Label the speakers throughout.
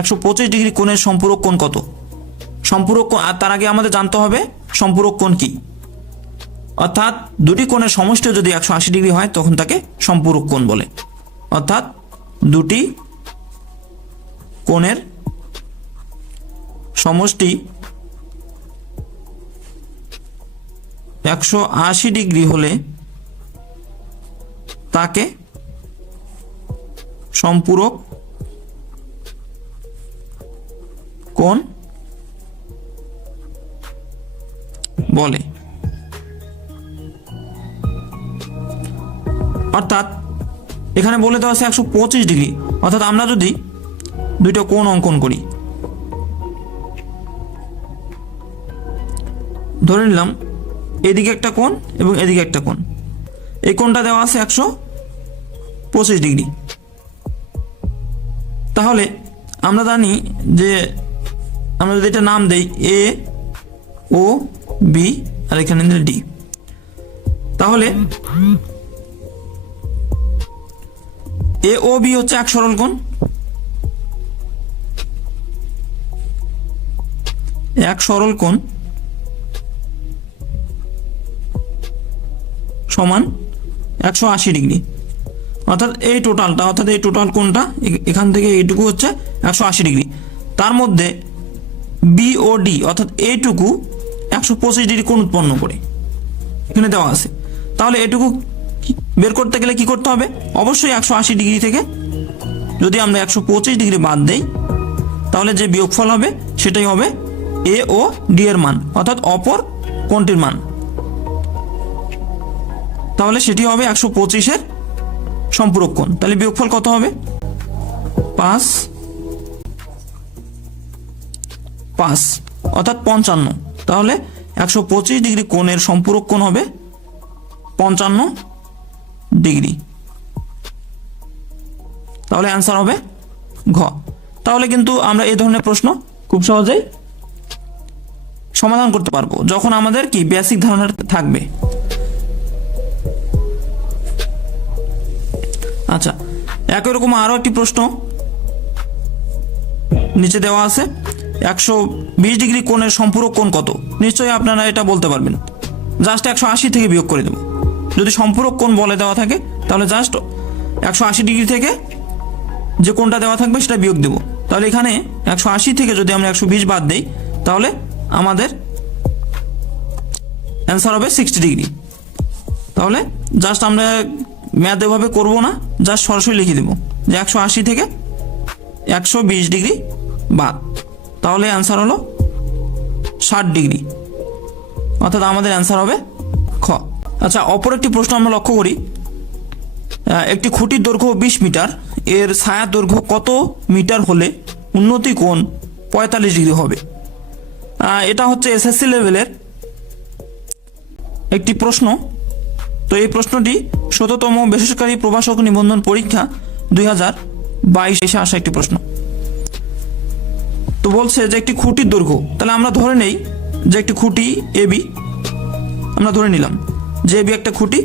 Speaker 1: একশো পঁচিশ ডিগ্রি কোণের সম্পূরক কোণ কত? সম্পূরক আর তার আগে আমাদের জানতে হবে সম্পূরক কোণ কি। অর্থাৎ দুটি কোণের সমষ্টি যদি একশো আশি ডিগ্রি হয়, তখন তাকে সম্পূরক কোণ বলে। অর্থাৎ দুটি কোণের সমষ্টি একশো আশি ডিগ্রি হলে তাকে সম্পূরক কোণ বলে। অর্থাৎ, এখানে বলে দেওয়া আছে একশো পঁচিশ ডিগ্রি। অর্থাৎ আমরা যদি দুইটা কোণ অঙ্কন করি, ধরে নিলাম এদিকে একটা কোণ এবং এদিকে একটা কোণ। এই কোণটা দেওয়া আছে একশো পঁচিশ ডিগ্রি। তাহলে আমরা জানি যে আমরা যদি এটা নাম দেই এ ও বি আর এখানে ডি তাহলে এ ও বি হচ্ছে এক সরল কোণ। এক সরল কোণ সমান একশো আশি ডিগ্রি। অর্থাৎ এই টোটালটা, অর্থাৎ এই টোটাল কোণটা এ- এখান থেকে এইটুকু হচ্ছে একশো আশি ডিগ্রি। তার মধ্যে বি ও ডি অর্থাৎ এটুকু একশো পঁচিশ ডিগ্রি কোণ উৎপন্ন করে। এখানে দেওয়া আছে। তাহলে এটুকু বের করতে গেলে কি করতে হবে? অবশ্যই একশো আশি ডিগ্রি থেকে যদি আমরা একশো পঁচিশ ডিগ্রি বাদ দেই, তাহলে যে বিয়োগফল হবে, সেটাই হবে এ ও ডি এর মান, অর্থাৎ অপর কোনটির মান। তাহলে সেটি হবে একশো পঁচিশের সম্পূরক কোণ। তাহলে বিয়োগফল কত হবে? পাঁচ পাঁচ, অর্থাৎ পঞ্চান্ন। তাহলে একশো পঁচিশ ডিগ্রি কোণের সম্পূরক কোণ হবে পঞ্চান্ন ডিগ্রি। তাহলে অ্যান্সার হবে ঘ। তাহলে কিন্তু আমরা এই ধরনের প্রশ্ন খুব সহজেই সমাধান করতে পারব, যখন আমাদের কি বেসিক ধারণা থাকবে। আচ্ছা একই রকম আরও একটি প্রশ্ন নিচে দেওয়া আছে। একশো বিশ ডিগ্রি কোণের সম্পূরক কোণ কত? নিশ্চয়ই আপনারা এটা বলতে পারবেন। জাস্ট একশো আশি থেকে বিয়োগ করে দেবো। যদি সম্পূরক কোণ বলে দেওয়া থাকে, তাহলে জাস্ট একশো আশি ডিগ্রি থেকে যে কোণটা দেওয়া থাকবে, সেটা বিয়োগ দেবো। তাহলে এখানে একশো আশি থেকে যদি আমরা একশো বিশ বাদ দিই, তাহলে আমাদের অ্যান্সার হবে সিক্সটি ডিগ্রি। তাহলে জাস্ট আমরা ম্যাথ এভাবে করব না জাস্ট সরাসরি লিখে দেবো যে একশো আশি থেকে একশো বিশ ডিগ্রি বাদ। তাহলে অ্যান্সার হলো ষাট ডিগ্রি। অর্থাৎ আমাদের অ্যান্সার হবে খ। আচ্ছা অপর একটি প্রশ্ন আমরা লক্ষ্য করি। একটি খুঁটির দৈর্ঘ্য বিশ মিটার, এর ছায়া দৈর্ঘ্য কত মিটার হলে উন্নতি কোণ পঁয়তাল্লিশ ডিগ্রি হবে? এটা হচ্ছে এসএসসি লেভেলের একটি প্রশ্ন। তো এই প্রশ্নটি শততম বেসরকারি প্রভাষক নিবন্ধন পরীক্ষা দুই হাজার বাইশে আসা একটি প্রশ্ন। বলছে যে একটি খুঁটির দৈর্ঘ্য। তাহলে আমরা ধরে নেই যে একটি খুঁটি এ বি। আমরা ধরে নিলাম যে এ বি একটা খুঁটি,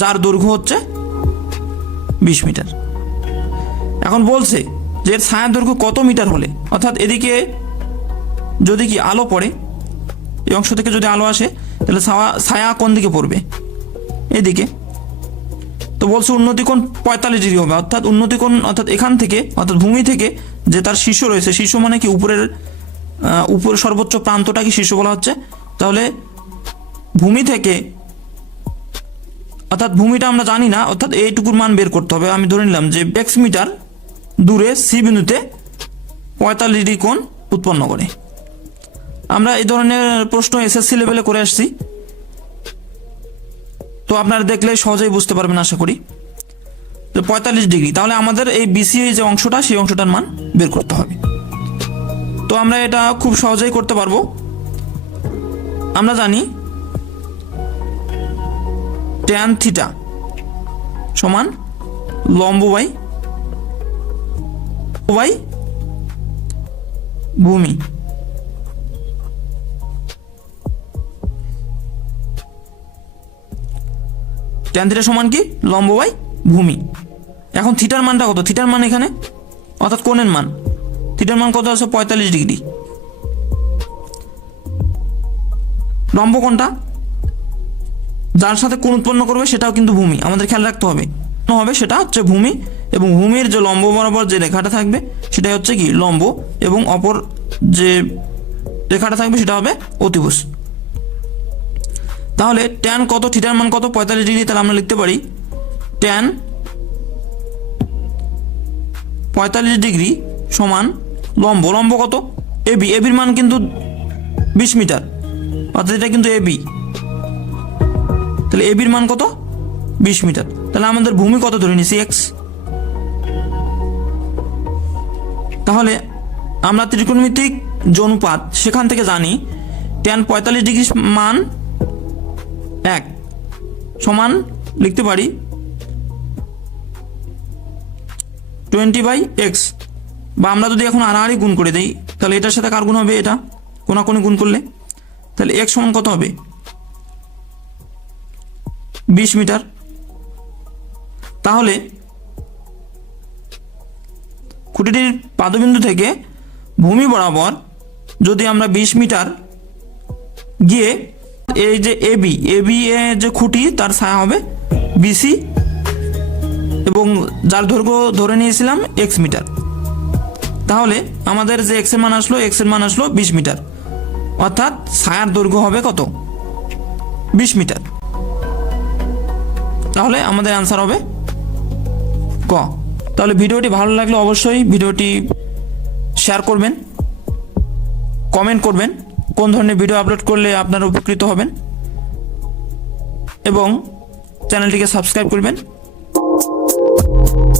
Speaker 1: যার দৈর্ঘ্য হচ্ছে বিশ মিটার। এখন বলছে যে এর ছায়ার দৈর্ঘ্য কত মিটার হলে? অর্থাৎ এদিকে যদি কি আলো পড়ে, এই অংশ থেকে যদি আলো আসে, তাহলে ছায়া ছায়া কোন দিকে পড়বে? এদিকে। তো বলছে উন্নতিকোণ পঁয়তাল্লিশ ডিগ্রি হবে। অর্থাৎ উন্নতিকোণ, অর্থাৎ এখান থেকে, অর্থাৎ ভূমি থেকে যে তার শীর্ষ রয়েছে শীর্ষ মানে কি? উপরের আহ, উপর সর্বোচ্চ প্রান্তটা কি শীর্ষ বলা হচ্ছে? তাহলে ভূমি থেকে অর্থাৎ ভূমিটা আমরা জানি না অর্থাৎ এইটুকুর মান বের করতে হবে। আমি ধরে নিলাম যে এক্স মিটার দূরে সি বিন্দুতে পঁয়তাল্লিশ ডিগ্রি কোণ উৎপন্ন করে। আমরা এই ধরনের প্রশ্ন এসএসসি লেভেলে করে আসছি। তো আপনারা দেখলে সহজেই বুঝতে পারবেন আশা করি। পঁয়তাল্লিশ ডিগ্রি। তাহলে আমাদের এই বিসি যে অংশটা, সেই অংশটার মান বের করতে হবে। তো আমরা এটা খুব সহজেই করতে পারব। আমরা জানি ট্যান থিটা সমান লম্ব বাই বাই ভূমি। ট্যান থিটা সমান কি? লম্ব বাই ভূমি। এখন থিটার মানটা কত? থিটার মান এখানে? অর্থাৎ কোণের মান। থিটার মান কত আছে? পঁয়তাল্লিশ ডিগ্রি। লম্ব কোনটা যার সাথে কোণ উৎপন্ন করবে, সেটাও কিন্তু ভূমি। আমাদের খেয়াল রাখতে হবে। হবে সেটা হচ্ছে ভূমি এবং ভূমির যে লম্ব বরাবর যে রেখাটা থাকবে, সেটাই হচ্ছে কি? লম্ব এবং অপর যে রেখাটা থাকবে, সেটা হবে অতিভুজ। তাহলে ট্যান কত? থিটার মান কত? পঁয়তাল্লিশ ডিগ্রি। তাহলে আমরা লিখতে পারি ট্যান পঁয়তাল্লিশ ডিগ্রি সমান লম্ব। লম্ব কত? এবি এবির মান কিন্তু বিশ মিটার। অর্থাৎ এটা কিন্তু এবি তাহলে এবির মান কত? বিশ মিটার। তাহলে আমাদের ভূমি কত ধরে নিছি এক্স। তাহলে আমরা ত্রিকোণমিতিক যে অনুপাত সেখান থেকে জানি টেন পঁয়তাল্লিশ ডিগ্রি মান এক সমান লিখতে পারি টোয়েন্টি বাই এক্স। বা আমরা যদি এখন আড়াআড়ি গুণ করে দিই, তাহলে এটার সাথে কার গুণ হবে এটা? কোনাকুনি গুণ করলে? তাহলে এক্স সমান কত হবে? বিশ মিটার। তাহলে খুঁটিটির পাদবিন্দু থেকে ভূমি বরাবর যদি আমরা বিশ মিটার গিয়ে এই যে এবি এবি এ যে খুঁটি, তার ছায়া হবে বিসি এবং যার দৈর্ঘ্য ধরে নিয়েছিলাম এক্স মিটার। তাহলে আমাদের যে এক্সের মান আসলো এক্সের মান আসলো বিশ মিটার। অর্থাৎ ছায়ার দৈর্ঘ্য হবে কত? বিশ মিটার। তাহলে আমাদের অ্যান্সার হবে ক। তাহলে ভিডিওটি ভালো লাগলে অবশ্যই ভিডিওটি শেয়ার করবেন কমেন্ট করবেন, কোন ধরনের ভিডিও আপলোড করলে আপনারা উপকৃত হবেন এবং চ্যানেলটিকে সাবস্ক্রাইব করবেন। Thank you.